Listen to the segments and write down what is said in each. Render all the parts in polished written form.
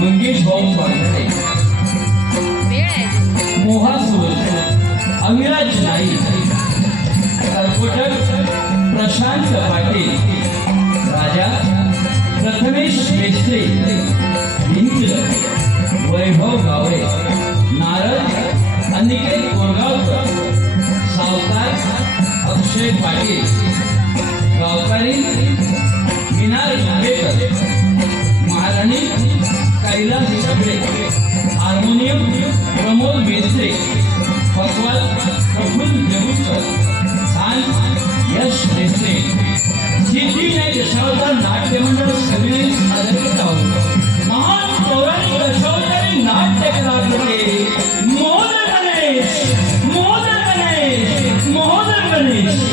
मंगेश भाऊ पांढरे, मोहासूर, अविराज नाईक, कर्कोटक प्रशांत पाटील, राजा प्रथमेश मेस्त्रे, इंद्र वैभव गावडे, नारद अनिकेत कोरगावकर, सावकार अक्षय पाटील, गावकरी मिनार मुंबेकर, महाराणी कैलास सगळे, हार्मोनियम प्रमोद मेस्त्रे, पकवाल प्रफुल्ल देवकर, छान यश मेस्त्रे, सिद्धिविनायक दशावतार नाट्य मंडळ सगळे सादर करत आहोत. महान पौराणिक दशावतारी नाट्य कलाकृती महोदय गणेश, महोदय गणेश, महोदय गणेश.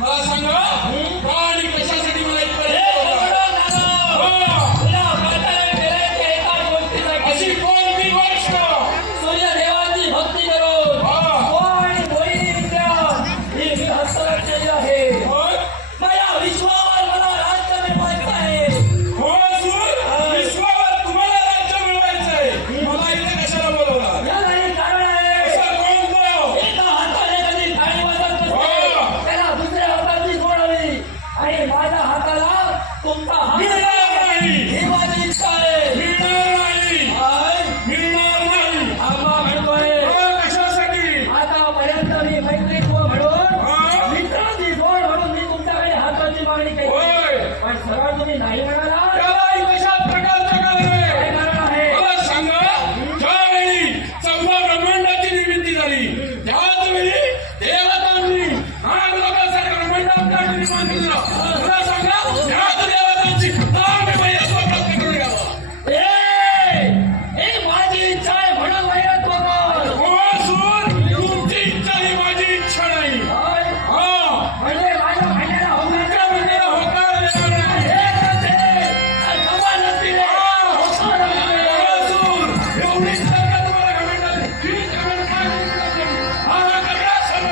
मला सांगा प्राणी कशासाठी मला हे इथपर्यंत दगडो नाना, तुला म्हातारे फिरायचे एका गोष्टीसाठी. अशी कोणती गोष्ट सूर्यदेवाची भक्ती करून आणि मोहिनी विद्या ही मी हस्तगत केली आहे. होय माझ्या विश्वावर मला राज्य मिळवायचं आहे. हो सूर विश्वावर तुम्हाला राज्य मिळवायचं आहे मला इथे कशाला बोलवला याला एक कारण आहे. असं कोणतं एका हाताने कधी टाळी वाजत नसते, त्याला दुसऱ्या हाताची जोड हवी. आणि माझ्या हाताला तुमचा हात मिळणार नाही ही माझी इच्छा आहे. मिळणार नाही काय? मिळणार नाही आम्हा म्हणतोय कशासाठी आतापर्यंत मी मैत्रीत्व म्हणून मित्राची जोड म्हणून मी तुमच्याकडे हाताची मागणी केली, होय पण सरळ तुम्ही नाही म्हणाला. त्याला कशात प्रकारचं कारण आहे काय कारण आहे? मला सांगा ज्यावेळी चौदा ब्रह्मांडाची निर्मिती झाली त्याच वेळी देवतांनी नाग लोकांसारखं ब्रह्मांडात निर्माण केलं. मला सांगा त्याच देवतांची नाम प्राप्त करून घ्यावा हे माझी इच्छा आहे म्हणून वैरत्व कर. हो सूर तुमची इच्छा ही माझी इच्छा नाही काय? हा म्हणजे माझ्या भांड्याला होकार तुमच्या म्हणण्याला होकार देणार नाही हे करते. आणि कमाल असते रे. होकार असते. हो सूर एवढी ताकद तुम्हाला घमंडात ही घमंड काय म्हणतात? हा करा सर्व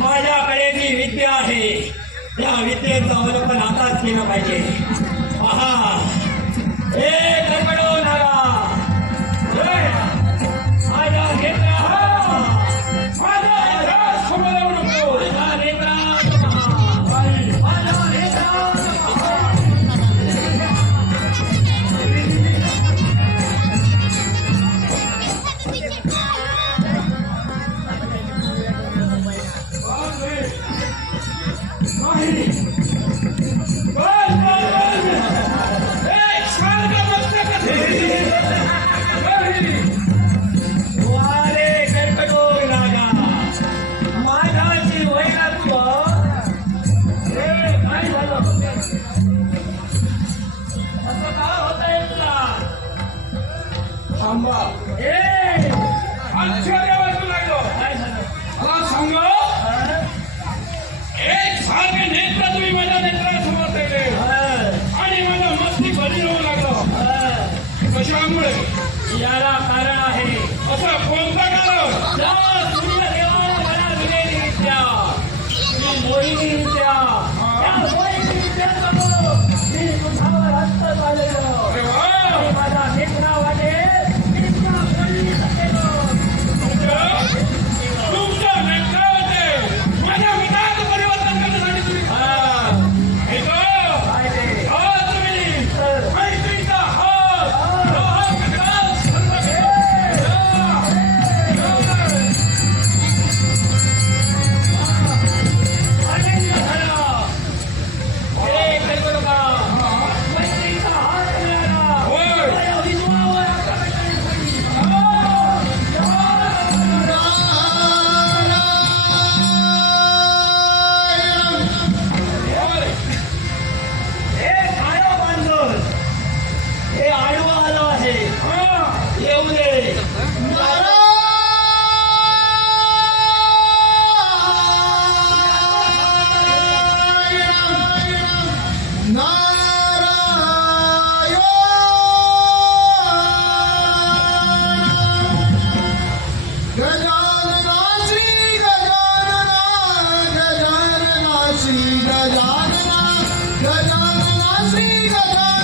माझ्याकडे जी विद्या आहे त्या विद्येचं अवलंबन आताच केलं पाहिजे. पहा हे दगडो नागा, माझ्या थांबा आश्चर्य वाटू लागलं मला सांगा एक सारखे नेत्र तुम्ही माझ्या नेत्रासमोर ठेवले आणि माझ्या मस्ती बरी होऊ लागलं कशामुळे याला कारण आहे. असं कोणतं कारण त्या सूर्यदेवाने मला दिलेली विद्या, ती मोहिनी विद्या, त्या मोहिनी विद्यासमोर मी तुझ्यावर हस्त चाललेलो अरे वा आणि माझ्या मित्रावाने मित्र बोलली सकेलो. श्री गजानना गजानना श्री गजानना